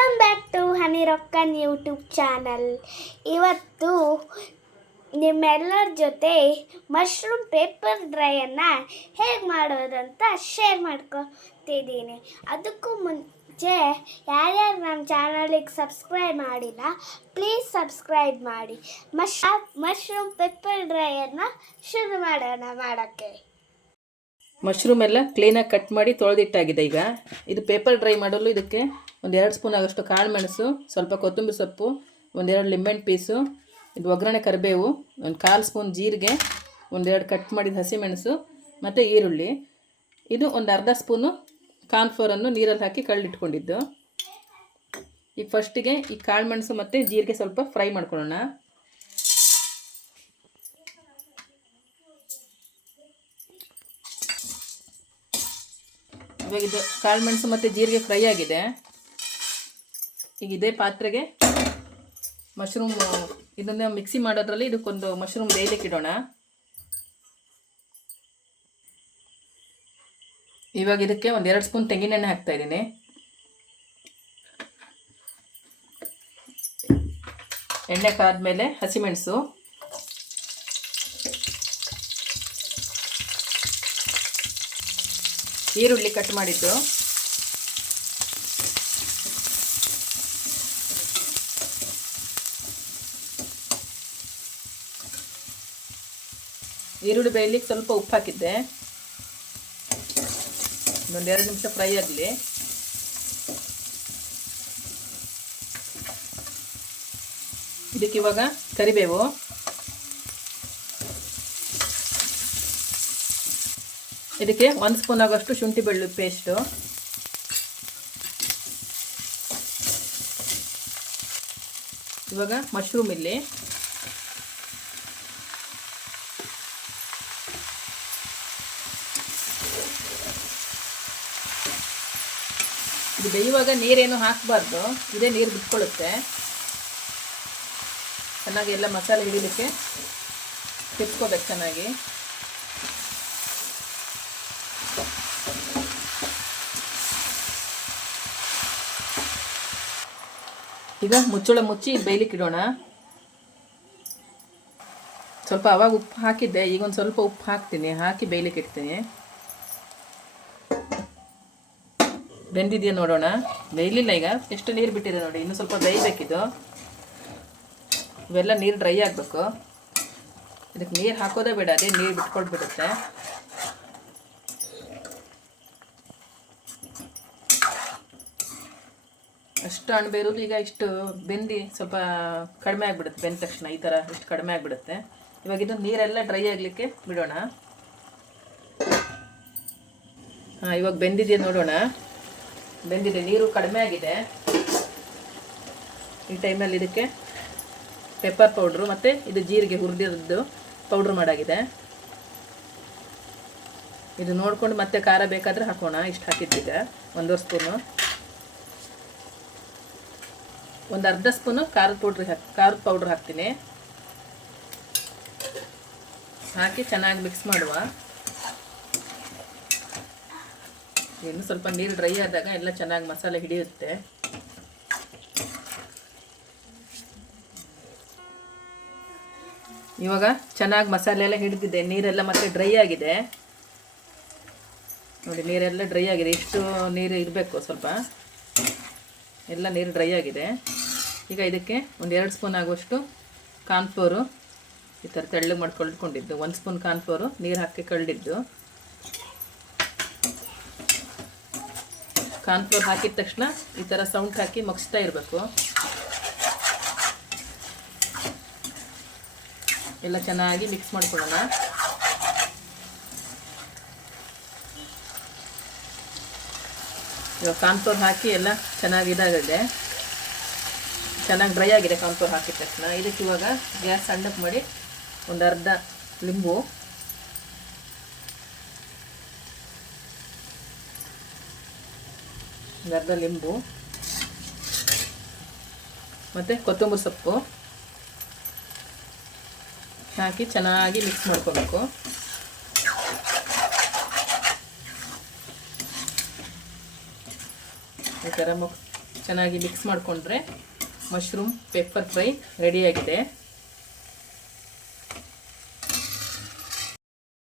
Welcome back to Honey Rockin YouTube channel ಇವತ್ತು ನಿಮ್ಮೆಲ್ಲರ ಜೊತೆ ಮಶ್ರೂಮ್ ಪೇಪರ್ ಡ್ರೈಯನ್ನು ಹೇಗೆ ಮಾಡೋದಂತ ಶೇರ್ ಮಾಡ್ಕೊತಿದ್ದೀನಿ. ಅದಕ್ಕೂ ಮುಂಚೆ ಯಾರ್ಯಾರು ನಮ್ಮ ಚಾನಲಿಗೆ ಸಬ್ಸ್ಕ್ರೈಬ್ ಮಾಡಿಲ್ಲ ಪ್ಲೀಸ್ ಸಬ್ಸ್ಕ್ರೈಬ್ ಮಾಡಿ. ಮಶ್ ಮಶ್ರೂಮ್ ಪೇಪರ್ ಡ್ರೈಯನ್ನು ಶುರು ಮಾಡೋಣ ಮಾಡೋಕ್ಕೆ. ಮಶ್ರೂಮ್ ಎಲ್ಲ ಕ್ಲೀನಾಗಿ ಕಟ್ ಮಾಡಿ ತೊಳೆದಿಟ್ಟಾಗಿದೆ ಈಗ. ಇದು ಪೇಪರ್ ಡ್ರೈ ಮಾಡಲು ಇದಕ್ಕೆ ಒಂದು ಎರಡು ಸ್ಪೂನ್ ಆಗೋಷ್ಟು ಕಾಳು ಮೆಣಸು ಸ್ವಲ್ಪ ಕೊತ್ತಂಬರಿ ಸೊಪ್ಪು ಒಂದೆರಡು ಲಿಂಬೆಹಣ್ಣು ಪೀಸು ಇದು ಒಗ್ಗರಣೆ ಕರಿಬೇವು, ಒಂದು ಕಾಲು ಸ್ಪೂನ್ ಜೀರಿಗೆ ಒಂದೆರಡು ಕಟ್ ಮಾಡಿದ ಹಸಿಮೆಣಸು ಮತ್ತು ಈರುಳ್ಳಿ. ಇದು ಒಂದು ಅರ್ಧ ಸ್ಪೂನು ಕಾರ್ನ್ಫ್ಲೋರನ್ನು ನೀರಲ್ಲಿ ಹಾಕಿ ಕಳ್ಳಿಟ್ಕೊಂಡಿದ್ದು. ಈಗ ಫಸ್ಟಿಗೆ ಈ ಕಾಳು ಮೆಣಸು ಮತ್ತು ಜೀರಿಗೆ ಸ್ವಲ್ಪ ಫ್ರೈ ಮಾಡ್ಕೊಳ್ಳೋಣ. ಇವಾಗ ಇದು ಕಾಳು ಮೆಣಸು ಮತ್ತು ಜೀರಿಗೆ ಫ್ರೈ ಆಗಿದೆ. ಈಗ ಇದೇ ಪಾತ್ರೆಗೆ ಮಶ್ರೂಮ್, ಇದನ್ನು ಮಿಕ್ಸಿ ಮಾಡೋದ್ರಲ್ಲಿ ಇದಕ್ಕೊಂದು ಮಶ್ರೂಮ್ ಬೇಯಲಿಕ್ಕೆ ಇಡೋಣ. ಇವಾಗ ಇದಕ್ಕೆ ಒಂದು ಎರಡು ಸ್ಪೂನ್ ತೆಂಗಿನೆಣ್ಣೆ ಹಾಕ್ತಾ ಇದ್ದೀನಿ. ಎಣ್ಣೆ ಕಾದ ಮೇಲೆ ಹಸಿಮೆಣಸು. ಈರುಳ್ಳಿ ಕಟ್ ಮಾಡಿದ್ದು. ಈರುಳ್ಳಿ ಬೇಯಲಿಕ್ಕೆ ಸ್ವಲ್ಪ ಉಪ್ಪು ಹಾಕಿದ್ದೆ. ಒಂದು ಎರಡು ನಿಮಿಷ ಫ್ರೈ ಆಗಲಿ. ಇದಕ್ಕೆ ಇವಾಗ ಕರಿಬೇವು. ಇದಕ್ಕೆ ಒಂದು ಸ್ಪೂನ್ ಆಗೋಷ್ಟು ಶುಂಠಿ ಬೆಳ್ಳುಳ್ಳಿ ಪೇಸ್ಟು ಇವಾಗ ಮಶ್ರೂಮ್ ಇಲ್ಲಿ. ಇದು ಬೇಯುವಾಗ ನೀರೇನು ಹಾಕಬಾರ್ದು, ಇದೇ ನೀರು ಬಿಟ್ಕೊಳ್ಳುತ್ತೆ. ಚೆನ್ನಾಗಿ ಎಲ್ಲ ಮಸಾಲೆ ಹಿಡಿಲಿಕ್ಕೆ ತಿರ್ಸ್ಕೋಬೇಕು ಚೆನ್ನಾಗಿ. ಈಗ ಮುಚ್ಚಳ ಮುಚ್ಚಿ ಬೇಯ್ಲಿಕ್ಕೆ ಇಡೋಣ. ಸ್ವಲ್ಪ ಅವಾಗ ಉಪ್ಪು ಹಾಕಿದ್ದೆ, ಈಗ ಒಂದು ಸ್ವಲ್ಪ ಉಪ್ಪು ಹಾಕ್ತೀನಿ. ಹಾಕಿ ಬೇಯ್ಲಿಕ್ಕೆ ಇಡ್ತೀನಿ. ಬೆಂದಿದೆಯಾ ನೋಡೋಣ? ಬೇಯಲಿಲ್ಲ ಈಗ. ಎಷ್ಟು ನೀರು ಬಿಟ್ಟಿದೆ ನೋಡಿ, ಇನ್ನು ಸ್ವಲ್ಪ ಬೇಯಬೇಕಿದು. ಇವೆಲ್ಲ ನೀರು ಡ್ರೈ ಆಗಬೇಕು. ಇದಕ್ಕೆ ನೀರು ಹಾಕೋದೇ ಬೇಡ, ಅದೇ ನೀರು ಬಿಟ್ಕೊಳ್ಬಿಡುತ್ತೆ. ಅಷ್ಟು ಹಣ್ಣು ಬೇರೋದು ಈಗ ಇಷ್ಟು ಬೆಂದು ಸ್ವಲ್ಪ ಕಡಿಮೆ ಆಗಿಬಿಡುತ್ತೆ, ಬೆಂದ ತಕ್ಷಣ ಈ ಥರ ಇಷ್ಟು ಕಡಿಮೆ ಆಗಿಬಿಡುತ್ತೆ. ಇವಾಗ ಇದು ನೀರೆಲ್ಲ ಡ್ರೈ ಆಗಲಿಕ್ಕೆ ಬಿಡೋಣ. ಹಾಂ, ಇವಾಗ ಬೆಂದಿದೆ ನೋಡೋಣ. ಬೆಂದಿದೆ, ನೀರು ಕಡಿಮೆ ಆಗಿದೆ. ಈ ಟೈಮಲ್ಲಿ ಇದಕ್ಕೆ ಪೆಪ್ಪರ್ ಪೌಡ್ರು ಮತ್ತು ಇದು ಜೀರಿಗೆ ಹುರಿದಿರೋದು ಪೌಡ್ರ್ ಮಾಡಾಗಿದೆ. ಇದು ನೋಡ್ಕೊಂಡು ಮತ್ತೆ ಖಾರ ಬೇಕಾದರೆ ಹಾಕೋಣ, ಇಷ್ಟು ಹಾಕಿದ್ದೀಗ ಒಂದೂವರೆ ಸ್ಪೂನು. ಒಂದು ಅರ್ಧ ಸ್ಪೂನು ಖಾರದ ಪೌಡ್ರ್ ಹಾಕಿ, ಖಾರದ ಪೌಡ್ರ್ ಹಾಕ್ತೀನಿ. ಹಾಕಿ ಚೆನ್ನಾಗಿ ಮಿಕ್ಸ್ ಮಾಡುವ. ಇನ್ನು ಸ್ವಲ್ಪ ನೀರು ಡ್ರೈ ಆದಾಗ ಎಲ್ಲ ಚೆನ್ನಾಗಿ ಮಸಾಲೆ ಹಿಡಿಯುತ್ತೆ. ಇವಾಗ ಚೆನ್ನಾಗಿ ಮಸಾಲೆ ಎಲ್ಲ ಹಿಡಿದಿದೆ. ನೀರೆಲ್ಲ ಮತ್ತೆ ಡ್ರೈ ಆಗಿದೆ. ನೋಡಿ, ನೀರೆಲ್ಲ ಡ್ರೈ ಆಗಿದೆ. ಇಷ್ಟು ನೀರು ಇರಬೇಕು ಸ್ವಲ್ಪ. ಎಲ್ಲ ನೀರು ಡ್ರೈ ಆಗಿದೆ. ಈಗ ಇದಕ್ಕೆ ಒಂದು ಎರಡು ಸ್ಪೂನ್ ಆಗುವಷ್ಟು ಕಾರ್ನ್ಫ್ಲೋರು ಈ ಥರ ತೆಳ್ಳಗೆ ಮಾಡ್ಕೊಳ್ಕೊಂಡಿದ್ದು. ಒಂದು ಸ್ಪೂನ್ ಕಾರ್ನ್ಫ್ಲೋರು ನೀರು ಹಾಕಿ ಕಳ್ಳಿದ್ದು ಕಾರ್ನ್ಫ್ಲೋರ್ ಹಾಕಿದ ತಕ್ಷಣ ಈ ಥರ ಸೌಂಡ್ ಹಾಕಿ ಮಗಿಸ್ತಾ ಇರಬೇಕು. ಎಲ್ಲ ಚೆನ್ನಾಗಿ ಮಿಕ್ಸ್ ಮಾಡ್ಕೊಳ್ಳೋಣ. ಇವಾಗ ಕಾನ್ಫ್ಲೋರ್ ಹಾಕಿ ಎಲ್ಲ ಚೆನ್ನಾಗಿ ಇದಾಗಿದೆ. ಚೆನ್ನಾಗಿ ಡ್ರೈ ಆಗಿದೆ ಕಾನ್ಫ್ಲೋರ್ ಹಾಕಿದ ತಕ್ಷಣ. ಇದಕ್ಕೆ ಇವಾಗ ಗ್ಯಾಸ್ ಸಣ್ಣಕ್ಕೆ ಮಾಡಿ ಒಂದು ಅರ್ಧ ಲಿಂಬು. ಒಂದು ಅರ್ಧ ಲಿಂಬು. ಮತ್ತು ಕೊತ್ತಂಬರಿ ಸೊಪ್ಪು. ಹಾಕಿ ಚೆನ್ನಾಗಿ ಮಿಕ್ಸ್ ಮಾಡ್ಕೋಬೇಕು. ಈ ಥರ ಮುಕ್ ಚೆನ್ನಾಗಿ ಮಿಕ್ಸ್ ಮಾಡಿಕೊಂಡ್ರೆ ಮಶ್ರೂಮ್ ಪೆಪ್ಪರ್ ಫ್ರೈ ರೆಡಿಯಾಗಿದೆ